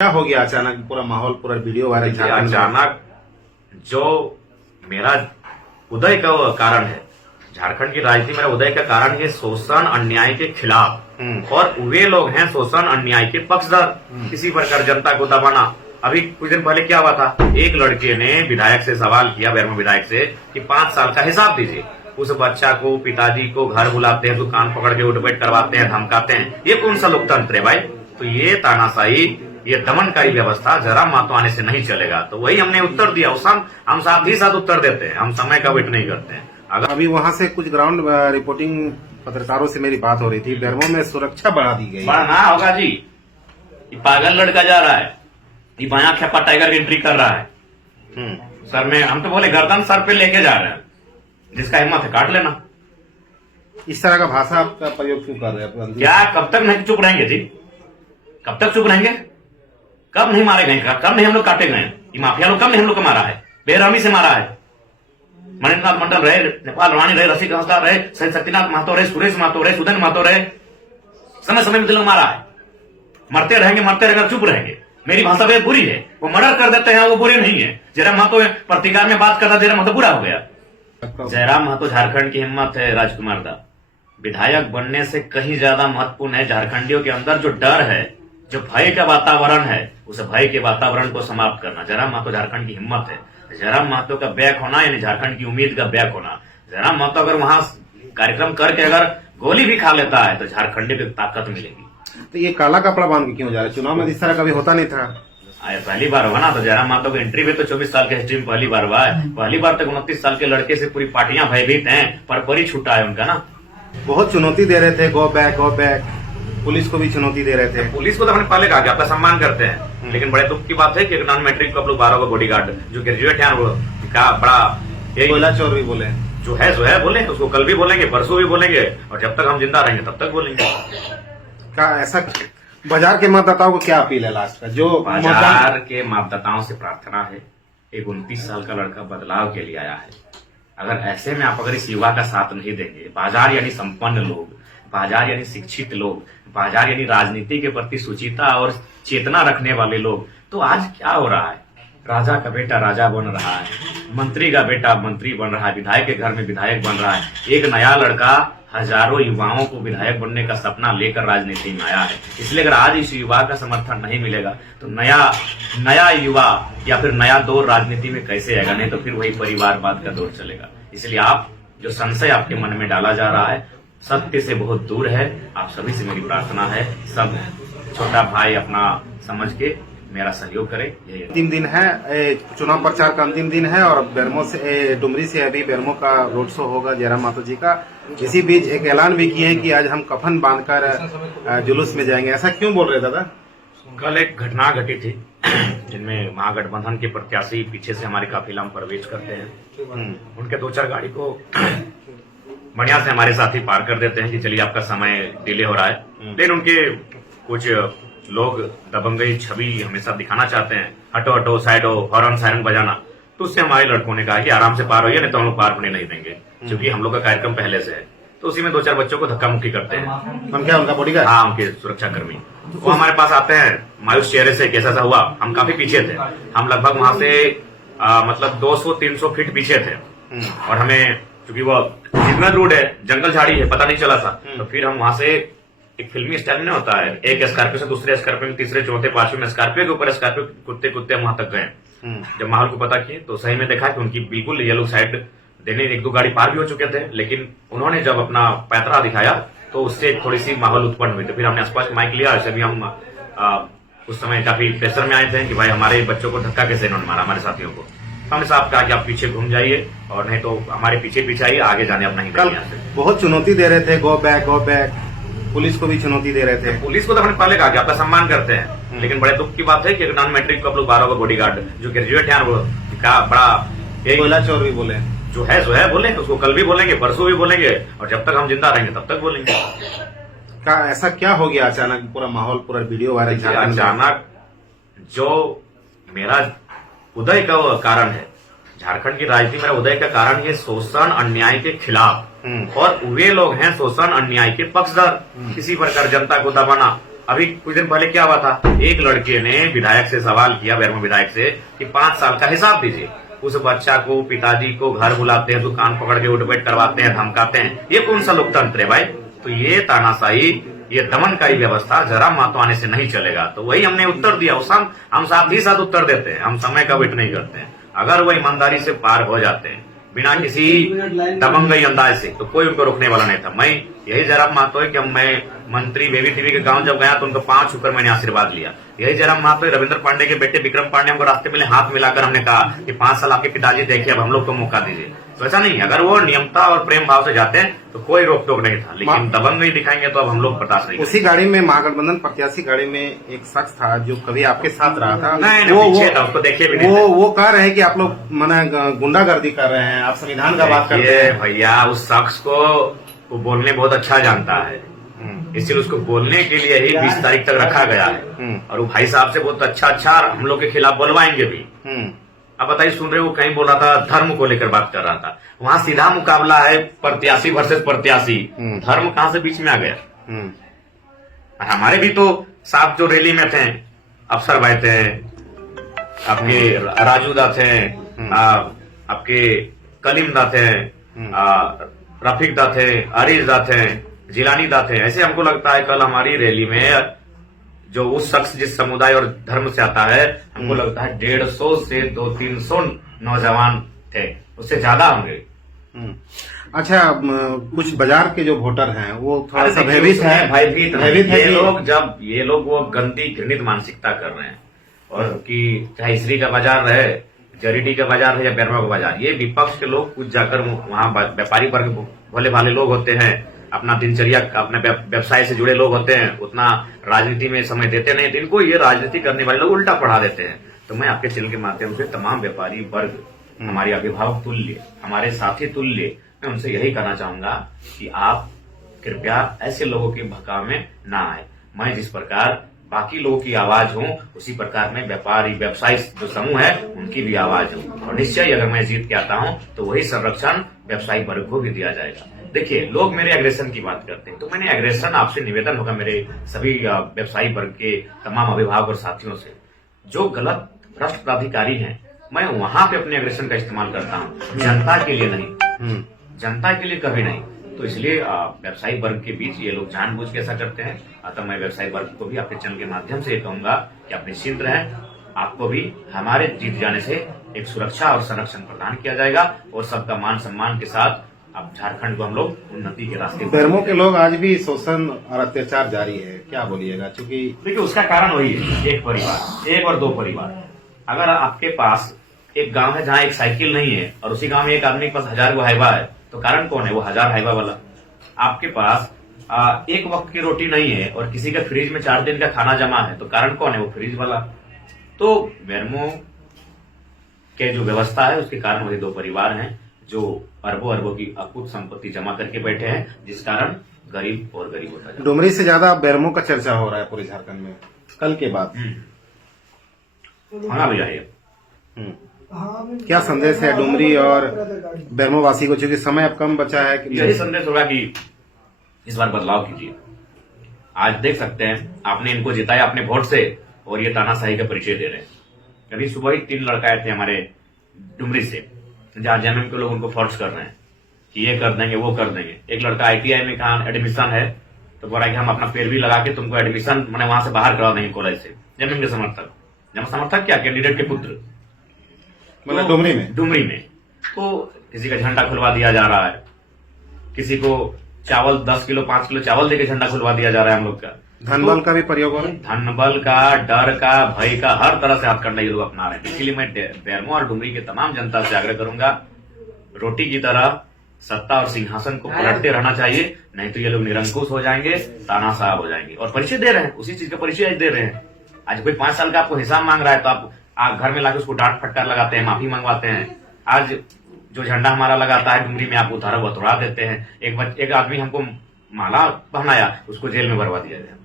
क्या हो गया अचानक? पूरा माहौल, पूरा वीडियो वायरल। अचानक जो मेरा उदय का कारण है, झारखंड की राजनीति मेरा उदय का कारण है शोषण अन्याय के खिलाफ, और वे लोग हैं शोषण अन्याय के पक्षधर। किसी प्रकार जनता को दबाना। अभी कुछ दिन पहले क्या हुआ था, एक लड़के ने विधायक से सवाल किया, बेरमो विधायक से, कि 5 साल का हिसाब दीजिए। उस बच्चा को, पिताजी को घर बुलाते हैं, दुकान पकड़ के उठबैठ करवाते हैं, धमकाते हैं। ये कौन सा लोकतंत्र है भाई? तो ये तानाशाही, ये दमनकारी व्यवस्था जरा मातो आने से नहीं चलेगा। तो वही हमने उत्तर दिया। हम साथ ही साथ उत्तर देते हैं, हम समय का वेट नहीं करते हैं। अभी वहाँ से कुछ ग्राउंड रिपोर्टिंग पत्रकारों से मेरी बात हो रही थी, बेरमो में सुरक्षा बढ़ा दी गई। बढ़ना होगा जी। ये पागल लड़का जा रहा है, ये बाया खेपा टाइगर एंट्री कर रहा है। सर में हम तो बोले गर्दन सर पे लेके जा रहे हैं, जिसका हिम्मत है काट लेना। इस तरह का भाषा आपका प्रयोग क्यों कर रहे हैं? क्या कब तक नहीं चुप रहेंगे जी? कब तक चुप रहेंगे? कब नहीं मारे गए? कब नहीं हम लोग काटे गए? ये माफिया लोग कब नहीं हम लोग को मारा है? बेरहमी से मारा है। मणिनाथ मंडल रहे, नेपाल रानी रहे, रसिक हंसदार रहे, सैन शक्तिनाथ महतो रहे, सुरेश महतो रहे, सुदन महतो रहे, समय समय में दिलों मारा है। मरते रहेंगे, चुप रहेंगे। मेरी भाषा बेहद बुरी है। वो मर्डर कर देते हैं, वो बुरे नहीं है। जयराम महतो प्रतिकार में बात करता, जयराम महतो बुरा हो गया। जयराम महतो झारखंड की हिम्मत है। राजकुमार दा, विधायक बनने से कहीं ज्यादा महत्वपूर्ण है झारखंडियों के अंदर जो डर है, जो भय का वातावरण है, उस भय के वातावरण को समाप्त करना। जयराम महतो झारखंड की हिम्मत है। जयराम महतो का बैक होना यानी झारखंड की उम्मीद का बैक होना। जयराम महतो अगर वहां कार्यक्रम करके अगर गोली भी खा लेता है तो झारखंडी को ताकत मिलेगी। तो ये काला कपड़ा बांध के क्यों जा रहे हैं? चुनाव में इस तरह कभी होता नहीं था। पहली बार होगा ना। तो जयराम महतो की एंट्री भी तो 24 साल के हिस्ट्री में पहली बार हुआ है। पहली बार तक 29 साल के लड़के से पूरी पार्टियां भयभीत हैं, पर परी छूटा है उनका ना। बहुत चुनौती दे रहे थे, गो बैक। पुलिस को भी चुनौती दे रहे थे। पुलिस को तो हमने पहले कहा कि आपका सम्मान करते हैं, लेकिन बड़े दुख की बात है कि एक नॉन मैट्रिक को आप लोग 12 का बॉडीगार्ड जो ग्रेजुएट है, वो का बड़ा कोयला चोर भी बोले, जो है बोले, उसको कल भी बोलेंगे, परसों भी बोलेंगे, और जब तक हम जिंदा रहेंगे तब तक बोलेंगे। क्या ऐसा बाजार के मतदाताओं को क्या अपील है लास्ट का? जो बाजार के मतदाताओं से प्रार्थना है, एक 29 साल का लड़का बदलाव के लिए आया है। अगर ऐसे में आप अगर इस युवा का साथ नहीं देंगे, बाजार यानी संपन्न लोग, बाजार यानी शिक्षित लोग, बाजार यानी राजनीति के प्रति सुचिता और चेतना रखने वाले लोग, तो आज क्या हो रहा है? राजा का बेटा राजा बन रहा है, मंत्री का बेटा मंत्री बन रहा है, विधायक के घर में विधायक बन रहा है। एक नया लड़का हजारों युवाओं को विधायक बनने का सपना लेकर राजनीति में आया है। इसलिए अगर आज इस युवा का समर्थन नहीं मिलेगा तो नया युवा या फिर नया दौर राजनीति में कैसे आएगा? नहीं तो फिर वही परिवारवाद का दौर चलेगा। इसलिए आप जो संशय आपके मन में डाला जा रहा है सत्य से बहुत दूर है। आप सभी से मेरी प्रार्थना है, सब छोटा भाई अपना समझ के मेरा सहयोग करे। अंतिम दिन है, चुनाव प्रचार का अंतिम दिन है, और बेरमो से डुमरी से अभी बेरमो का रोड शो होगा जयराम महतो जी का। इसी बीच एक ऐलान भी किए हैं कि आज हम कफन बांधकर जुलूस में जाएंगे। ऐसा क्यों बोल रहे दादा? कल एक घटना घटी थी जिनमें महागठबंधन के प्रत्याशी पीछे से हमारे काफिला में प्रवेश करते हैं। उनके 2-4 गाड़ी को बढ़िया से हमारे साथी पार कर देते हैं कि चलिए आपका समय डिले हो रहा है। लेकिन उनके कुछ लोग दबंगई छवि हमेशा दिखाना चाहते हैं, हटो साइड हो, हॉर्न सायरन बजाना। तो उससे हमारे लड़कों ने कहा कि आराम से पार होइए, नहीं तो हम लोग पार होने नहीं देंगे, क्योंकि हम लोग का कार्यक्रम पहले से है। तो उसी में 2-4 बच्चों को धक्का मुक्की करते हैं। हम क्या उनका बॉडीगार्ड? हाँ, उनके सुरक्षा कर्मी वो हमारे पास आते हैं मायूस चेहरे से, कैसा सा हुआ। हम काफी पीछे थे, हम लगभग वहां से मतलब 200-300 फीट पीछे थे, और हमें क्योंकि वो सिग्नल रोड है, जंगल झाड़ी है, पता नहीं चला था। तो फिर हम वहां से एक फिल्मी स्टाइल में होता है, एक स्कॉर्पियो से दूसरे स्कॉर्पियो में, तीसरे चौथे पांचवें में स्कॉर्पियो के ऊपर स्कॉर्पियो कुत्ते वहां तक गए। जब माहौल को पता किए तो सही में देखा कि उनकी बिल्कुल ये लोग साइड देने 1-2 गाड़ी पार भी हो चुके थे, लेकिन उन्होंने जब अपना पैतरा दिखाया तो उससे थोड़ी सी माहौल उत्पन्न हुई। तो फिर हमने स्पष्ट माइक लिया। ऐसे भी हम उस समय काफी प्रेशर में आए थे कि भाई हमारे बच्चों को धक्का कैसे इन्होंने मारा, हमारे साथियों को। हमने साहब कहा कि आप पीछे घूम जाइए, और नहीं तो हमारे पीछे आइए, आगे जाने अपना ही। कल बहुत चुनौती दे रहे थे, गो बैक। पुलिस को भी चुनौती दे रहे थे। पुलिस को तो हमने पहले कहा कि आपका सम्मान करते हैं, लेकिन बड़े दुख की बात है कि एक नॉन मैट्रिक को आप लोग 12 का बॉडीगार्ड जो ग्रेजुएट है, वो का बड़ा कोयला चोर भी बोले, जो है बोले, उसको कल भी बोलेंगे, परसों भी बोलेंगे, और जब तक हम जिंदा रहेंगे तब तक बोलेंगे। क्या ऐसा क्या हो गया अचानक? पूरा माहौल, पूरा वीडियो वायरल। अचानक जो मेरा उदय का कारण है, झारखंड की राजनीति मेरा उदय का कारण है शोषण अन्याय के खिलाफ, और वे लोग हैं शोषण अन्याय के पक्षधर। किसी प्रकार जनता को दबाना। अभी कुछ दिन पहले क्या हुआ था, एक लड़के ने विधायक से सवाल किया, बेरमो विधायक से, कि 5 साल का हिसाब दीजिए। उस बच्चा को, पिताजी को घर बुलाते हैं, दुकान पकड़ के उठबैठ करवाते हैं, धमकाते हैं। ये कौन सा लोकतंत्र है भाई? तो ये तानाशाही, ये दमनकारी व्यवस्था जरा मातो आने से नहीं चलेगा। तो वही हमने उत्तर दिया, उस हम साथ ही साथ उत्तर देते हैं, हम समय का वेट नहीं करते हैं। अगर वो ईमानदारी से पार हो जाते हैं बिना किसी दबंगई अंदाज से, तो कोई उनको रोकने वाला नहीं था। मैं यही जयराम महतो है कि मैं मंत्री बेबी टीवी के गांव जब गया तो उनको 5 छूकर मैंने आशीर्वाद लिया। यही जयराम महतो है, रविंद्र पांडे के बेटे विक्रम पांडे हमको रास्ते में हाथ मिलाकर हमने कहा कि 5 साल आपके पिताजी देखिए, अब हम लोग को मौका दीजिए। तो ऐसा नहीं, अगर वो नियमता और प्रेम भाव से जाते हैं तो कोई रोक टोक नहीं था, लेकिन दबंगई दिखाएंगे तो अब हम लोग बर्दाश्त नहीं। उसी गाड़ी में, महागठबंधन प्रत्याशी गाड़ी में एक शख्स था जो कभी आपके साथ रहा था। नहीं, पीछे था, उसको देखे भी नहीं। वो कह रहे हैं कि आप लोग मना गुंडागर्दी कर रहे हैं, आप संविधान का बात करते हैं। भैया, उस शख्स को वो बोलने बहुत अच्छा जानता है, इसलिए उसको बोलने के लिए ही 20 तारीख तक रखा गया है। और वो भाई साहब से बहुत अच्छा हम लोग के खिलाफ बोलवाएंगे भी। अब बताइए, सुन रहे हो, कहीं बोला था धर्म को लेकर बात कर रहा था, वहां सीधा मुकाबला है प्रत्याशी वर्सेस प्रत्याशी। धर्म कहां से बीच में आ गया? हमारे भी तो साथ जो रैली में थे, अफसर भाई थे, आपके राजू दा थे, आपके कलीम दा थे, रफीक दा थे, अरीज दा थे, जिलानी दा थे। ऐसे हमको लगता है कल हमारी रैली में जो उस शख्स जिस समुदाय और धर्म से आता है, हमको लगता है 150 से 200-300 नौजवान थे, उससे ज्यादा होंगे। अच्छा, कुछ बाजार के जो वोटर हैं वो थोड़ा सा भयभीत है, भयभीत है। ये लोग वो गंदी घृणित मानसिकता कर रहे हैं, और कि चाहे इसरी का बाजार रहे, जरीडी का बाजार है या बेरमो का बाजार, ये विपक्ष के लोग कुछ जाकर वहां व्यापारी वर्ग भोले भाले लोग होते हैं, अपना दिनचर्या, अपने व्यवसाय से जुड़े लोग होते हैं, उतना राजनीति में समय देते नहीं। इनको ये राजनीति करने वाले लोग उल्टा पढ़ा देते हैं। तो मैं आपके चैनल के माध्यम से तमाम व्यापारी वर्ग, हमारे अभिभावक तुल्य, हमारे साथी तुल्य, मैं उनसे यही कहना चाहूंगा कि आप कृपया ऐसे लोगों के भकाव में ना आए। मैं जिस प्रकार बाकी लोगों की आवाज हूं, उसी प्रकार में व्यापारी व्यवसायी जो समूह है उनकी भी आवाज हूं, और निश्चय अगर मैं जीत के आता हूं तो वही संरक्षण व्यवसायी वर्ग को भी दिया जाएगा। देखिए, लोग मेरे एग्रेशन की बात करते हैं, तो मैंने एग्रेशन, आपसे निवेदन होगा मेरे सभी व्यवसायी वर्ग के तमाम अभिभावक और साथियों से, जो गलत भ्रष्ट प्राधिकारी हैं, मैं वहां पे अपने एग्रेशन का इस्तेमाल करता हूं, जनता के लिए नहीं, जनता के लिए कभी नहीं। तो इसलिए व्यवसायी वर्ग के बीच ये लोग जानबूझ के ऐसा करते हैं। अतः मैं व्यवसायी वर्ग को भी आपके चैनल के माध्यम से ये कहूंगा कि आप निश्चिंत रहें, आपको भी हमारे जीत जाने से एक सुरक्षा और संरक्षण प्रदान किया जाएगा, और सबका मान सम्मान के साथ अब झारखंड को हम लोग उन्नति के रास्ते। बेरमो के लोग आज भी शोषण और अत्याचार जारी है, क्या बोलिएगा? चूंकि देखिए, उसका कारण वही है, एक परिवार, 1 और 2 परिवार। अगर आपके पास एक गांव है जहां एक साइकिल नहीं है, और उसी गांव में एक आदमी के पास 1000 गो हाइवा है, तो कारण कौन है? वो 1000 हाइवा वाला। आपके पास एक वक्त की रोटी नहीं है और किसी का फ्रिज में 4 दिन का खाना जमा है, तो कारण कौन है? वो फ्रिज वाला। तो बेरमो के जो व्यवस्था है उसके कारण वही 2 परिवार हैं जो अरबों की अकुत संपत्ति जमा करके बैठे हैं, जिस कारण गरीब और गरीब होता है। डुमरी से ज्यादा बेरमो का चर्चा हो रहा है पूरे झारखंड में कल के बाद। होना भी चाहिए। क्या संदेश है डुमरी और बेरमो वासी को, चूंकि समय अब कम बचा है? यही संदेश होगा कि इस बार बदलाव कीजिए। आज देख सकते हैं, आपने इनको जिताया अपने वोट से, और ये तानाशाही का परिचय दे रहे हैं। अभी सुबह ही 3 लड़का आए थे हमारे डुमरी से, जहां जेएमएम के लोग उनको फोर्स कर रहे हैं कि ये कर देंगे, वो कर देंगे। एक लड़का आईटीआई में कहा एडमिशन है, तो बोला कि हम अपना पैरवी लगा के तुमको एडमिशन मैंने वहां से बाहर करा देंगे कॉलेज से। जेएमएम के समर्थक क्या, कैंडिडेट के पुत्र, मतलब डुमरी में तो किसी का झंडा खुलवा दिया जा रहा है, किसी को चावल 10 किलो 5 किलो चावल देके झंडा खुलवा दिया जा रहा है हम लोग का। धनबल का भी प्रयोग हो रहा है, धनबल का, डर का, भय का, हर तरह से हथकंडा ये लोग अपना रहे हैं। इसीलिए मैं बेरमो और डुमरी के तमाम जनता से आग्रह करूंगा, रोटी की तरह सत्ता और सिंहासन को पलटते रहना चाहिए, नहीं तो ये लोग निरंकुश हो जाएंगे, तानाशाह हो जाएंगे। और परिचय दे रहे हैं, उसी चीज का परिचय आज दे रहे हैं। आज कोई 5 साल का आपको हिसाब मांग रहा है, तो आप घर में लाके उसको डांट फटकार लगाते हैं, माफी मंगवाते हैं। आज जो झंडा हमारा लगाता है डुमरी में, आप उड़ा देते हैं। एक आदमी हमको माला पहनाया, उसको जेल में भरवा दिया गया।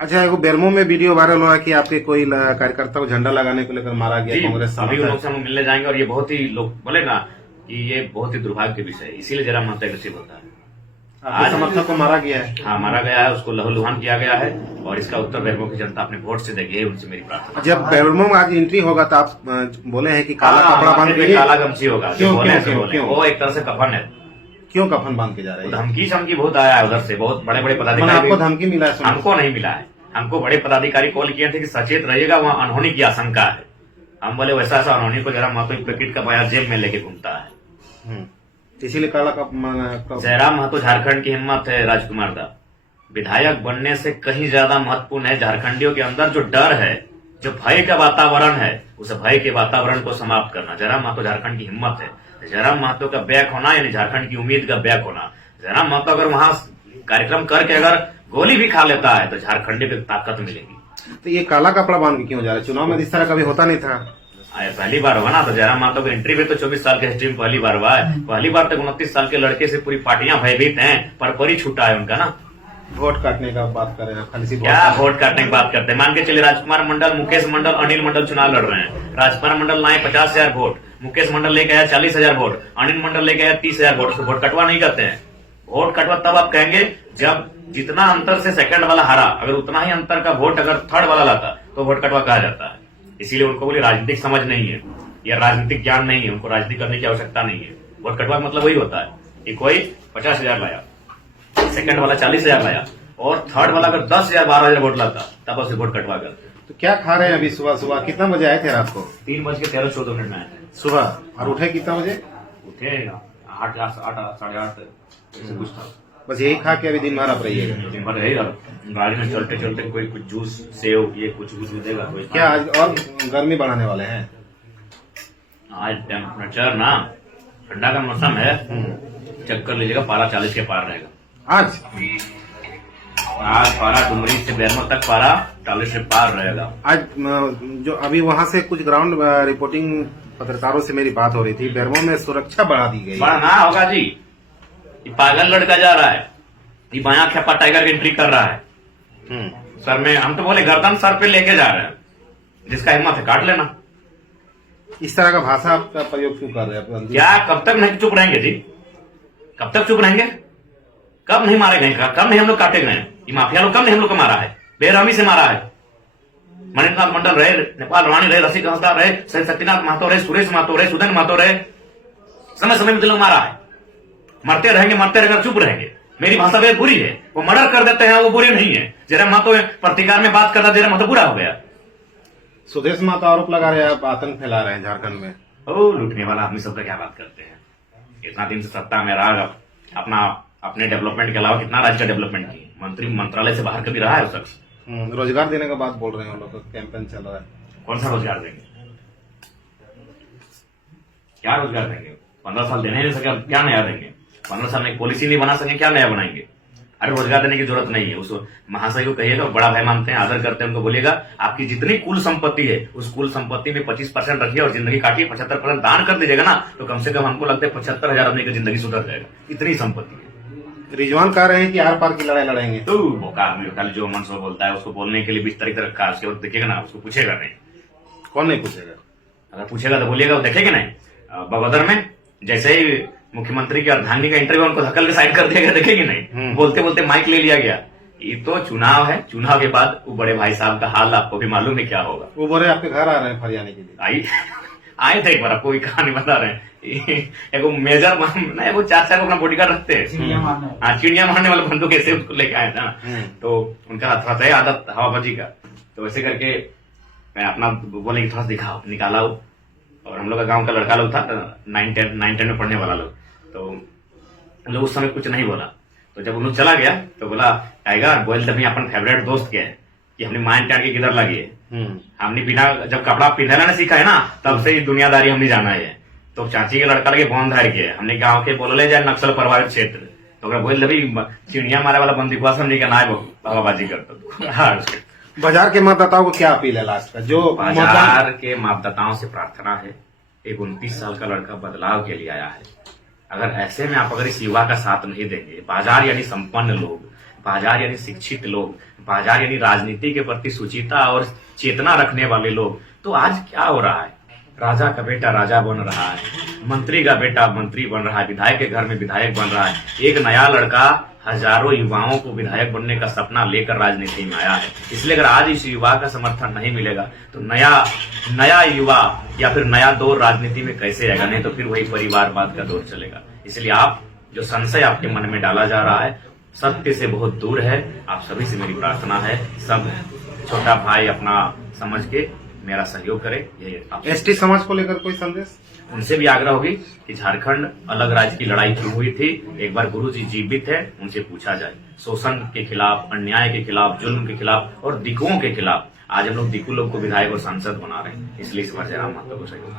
अच्छा, एगो बेरमो में वीडियो वायरल हुआ कि आपके कोई कार्यकर्ता को झंडा लगाने को लेकर मारा गया कांग्रेस। अभी उन लोग से हम मिलने जाएंगे, और ये बहुत ही लोग बोले ना कि ये बहुत ही दुर्भाग्य के विषय है, इसीलिए जरा मन एग्रेसिव होता है। आपके समर्थक को मारा गया है। हाँ, मारा गया है, उसको लहूलुहान किया गया है और इसका उत्तर बेरमो की जनता अपने वोट से देगी, उनसे मेरी प्रार्थना। जब बेरमो में आज एंट्री होगा तो आप बोले हैं कि काला कपड़ा बांध के, काला गमछी होगा। क्यों बोले क्यों से क्यों बोले। क्यों वो एक तरह से कफन है। क्यों कफन बांध के जा रहे हैं? धमकी शमकी बहुत आया है उधर से, बहुत बड़े बड़े पदाधिकारी। आपको धमकी मिला है? हमको नहीं मिला है, हमको बड़े पदाधिकारी कॉल किए थे कि सचेत रहिएगा, वहाँ अनहोनी की आशंका है। हम बोले वैसा ऐसा अनहोनी को जयराम महतो प्रकृति का बयान जेब में लेके घूमता है, इसीलिए काला जयराम महतो झारखंड की हिम्मत है। राजकुमार दा, विधायक बनने से कहीं ज्यादा महत्वपूर्ण है झारखंडियों के अंदर जो डर है, जो भय का वातावरण है, उस भय के वातावरण को समाप्त करना। जयराम महतो झारखंड की हिम्मत है। जयराम महतो का बैक होना यानी झारखंड की उम्मीद का बैक होना। जयराम महतो अगर वहां कार्यक्रम करके अगर गोली भी खा लेता है तो झारखंडी को ताकत मिलेगी। तो ये काला कपड़ा बांध के क्यों जा रहा है? चुनाव में इस तरह कभी होता नहीं था। पहली बार हुआ ना, तो जयराम महतो की एंट्री भी तो 24 साल के हिस्ट्री में पहली बार हुआ है। पहली बार तक 29 साल के लड़के से पूरी पार्टियां भयभीत हैं, पर परी छूटा है उनका ना। वोट काटने का बात कर रहे हैं खाली क्या वोट काटने की बात करते हैं? मान के चलिए राजकुमार मंडल, मुकेश मंडल, अनिल मंडल चुनाव लड़ रहे हैं। राजकुमार मंडल लाए 50,000 वोट, मुकेश मंडल लेके आया 40,000 वोट, अनिल मंडल लेके आया 30,000 वोट। उसको वोट कटवा नहीं करते हैं। वोट कटवा तब आप कहेंगे जब जितना अंतर से सेकंड वाला हारा, अगर उतना ही अंतर का वोट अगर थर्ड वाला लाता तो वोट कटवा कहा जाता है। इसीलिए उनको बोली राजनीतिक समझ नहीं है या राजनीतिक ज्ञान नहीं है, उनको राजनीति करने की आवश्यकता नहीं है। वोट कटवा मतलब वही होता है कि कोई 50,000 लाया, सेकंड वाला 40,000 लाया और थर्ड वाला अगर 10,000 12,000 वोट लाता तब उसे वोट कटवा कर। तो क्या खा रहे हैं अभी? सुबह सुबह कितना बजे आए थे रात को? 3:13 में आए थे सुबह। और उठे कितना बजे? उठे 8 साढ़े 8 ऐसे कुछ था। बस यही खा के अभी दिन भर आप रहिएगा? दिन भर रहेगा। गाड़ी में चलते चलते कोई कुछ जूस सेव ये कुछ देगा। कोई क्या आज और गर्मी बढ़ाने वाले हैं? आज टेम्परेचर ना, ठंडा का मौसम है, चेक कर लीजिएगा, पारा 40 के पार रहेगा। आज पारा डुमरी से बेरमो तक पारा 40 से पार रहेगा। आज जो अभी वहां से कुछ ग्राउंड रिपोर्टिंग पत्रकारों से मेरी बात हो रही थी, बेरमो में सुरक्षा बढ़ा दी गई। बढ़ना होगा जी, ये पागल लड़का जा रहा है, ये बाया खेपा टाइगर एंट्री कर रहा है सर में। हम तो बोले गर्दन सर पे लेके जा रहे हैं, जिसका हिम्मत है काट लेना। इस तरह का भाषा आपका प्रयोग क्यों कर रहे हैं? क्या कब तक नहीं चुप रहेंगे जी? कब तक चुप रहेंगे? कब नहीं मारे गए? कब नहीं हम लोग काटे गए? ये माफिया लोग कब नहीं हम लोग को मारा है? बेरहमी से मारा है। मणिनाथ मंडल रहे, नेपाल रानी रहे, रसिक हंसदा रहे, सही शक्तिनाथ महतो रहे, सुरेश महतो रहे, सुदन महतो रहे, समय समय में लोग मारा है। मरते रहेंगे, चुप रहेंगे। मेरी भाषा वे बुरी है, वो मर्डर कर देते हैं, वो बुरे नहीं है। जयराम महतो प्रतिकार में बात करता, जयराम महतो बुरा हो गया। सुदेश महतो आरोप लगा रहे हैं आप आतंक फैला रहे हैं झारखंड में। ओ लूटने वाला आदमी सबका क्या बात करते हैं? इतना दिन से सत्ता में रहा, अपने डेवलपमेंट के अलावा कितना राज्य का डेवलपमेंट किए? मंत्री मंत्रालय से बाहर कभी रहा है वो शख्स? रोजगार देने का बात बोल रहे हैं, लोग कैंपेन चल रहा है। कौन सा रोजगार देंगे? क्या रोजगार देंगे? 15 साल देने नहीं सके, क्या नया देंगे? 15 साल में पॉलिसी नहीं बना सके, क्या नया बनाएंगे? अरे रोजगार देने की जरूरत नहीं है। उसको महाशय को कहिएगा, बड़ा भाई मानते हैं, आदर करते हैं, उनको बोलिएगा आपकी जितनी कुल संपत्ति है उस कुल संपत्ति में 25% रखिए और जिंदगी काटिए, 75% दान कर दीजिएगा ना, तो कम से कम हमको लगता है 75,000 आदमी की जिंदगी सुधर जाएगा। इतनी संपत्ति है। रिजवान कह रहे हैं कि आर पार की लड़ाई लड़ेंगे। तो वो आदमी खाली जो मन से बोलता है, उसको बोलने के लिए बीच तरीके रखा है। उसके बाद देखिएगा ना, उसको पूछेगा नहीं। कौन नहीं पूछेगा? अगर पूछेगा तो बोलिएगा, वो देखेगा नहीं। बगोदर में जैसे ही मुख्यमंत्री की अर्धांगिनी का इंटरव्यू उनको धक्कल के साइड कर दिया गया, देखेगी नहीं। बोलते बोलते माइक ले लिया गया। ये तो चुनाव है, चुनाव के बाद वो बड़े भाई साहब का हाल आपको भी मालूम है क्या होगा। वो बोले आपके घर आ रहे हैं फरियाने के लिए। आए थे एक बार, आपको कहानी बता रहे हैं। एगो मेजर ना, एगो 4 को अपना बॉडीगार्ड रखते हैं, चिड़िया मारने वाला बंदूक ऐसे उसको लेके आया था ना। तो उनका हथराता है आदत हवाबाजी का, तो वैसे करके मैं अपना बोले थोड़ा दिखाओ, निकाला हो। और हम लोग का गांव का लड़का लोग था, 9-10 में पढ़ने वाला लोग, तो लोग उस समय कुछ नहीं बोला। तो जब उन्होंने चला गया तो बोला टाइगर बोल तभी अपन फेवरेट दोस्त के है कि हमने माइंड टाइट के किधर लगी है। हमने बिना जब कपड़ा पहनना नहीं सीखा है ना, तब से ही दुनियादारी हमने जाना है। तो चाची के लड़का लगे बॉन्ड धार के हमने गाँव के बोले जाए नक्सल प्रभावित क्षेत्र, तो बोल तभी चिड़िया मारे वाला बंदी समझे क्या ना हवाबाजी करता। बाजार के मतदाताओं को क्या अपील है लास्ट का? जो बाजार के मतदाताओं से प्रार्थना है, एक 29 साल का लड़का बदलाव के लिए आया है। अगर ऐसे में आप अगर इस युवा का साथ नहीं देंगे, बाजार यानी संपन्न लोग, बाजार यानी शिक्षित लोग, बाजार यानी राजनीति के प्रति सुचिता और चेतना रखने वाले लोग, तो आज क्या हो रहा है? राजा का बेटा राजा बन रहा है, मंत्री का बेटा मंत्री बन रहा है, विधायक के घर में विधायक बन रहा है। एक नया लड़का हजारों युवाओं को विधायक बनने का सपना लेकर राजनीति में आया है। इसलिए अगर आज इस युवा का समर्थन नहीं मिलेगा तो नया युवा या फिर नया दौर राजनीति में कैसे आएगा? नहीं तो फिर वही परिवारवाद का दौर चलेगा। इसलिए आप जो संशय आपके मन में डाला जा रहा है सत्य से बहुत दूर है। आप सभी से मेरी प्रार्थना है, सब छोटा भाई अपना समझ के मेरा सहयोग करे। यही आप एसटी समाज को लेकर कोई संदेश? उनसे भी आग्रह होगी कि झारखंड अलग राज्य की लड़ाई क्यों हुई थी, एक बार गुरुजी जीवित है, उनसे पूछा जाए। शोषण के खिलाफ, अन्याय के खिलाफ, जुल्म के खिलाफ और दिकुओं के खिलाफ आज हम लोग दिकू लोग को विधायक और सांसद बना रहे हैं। इसलिए इस बार जयराम महतो को सहयोग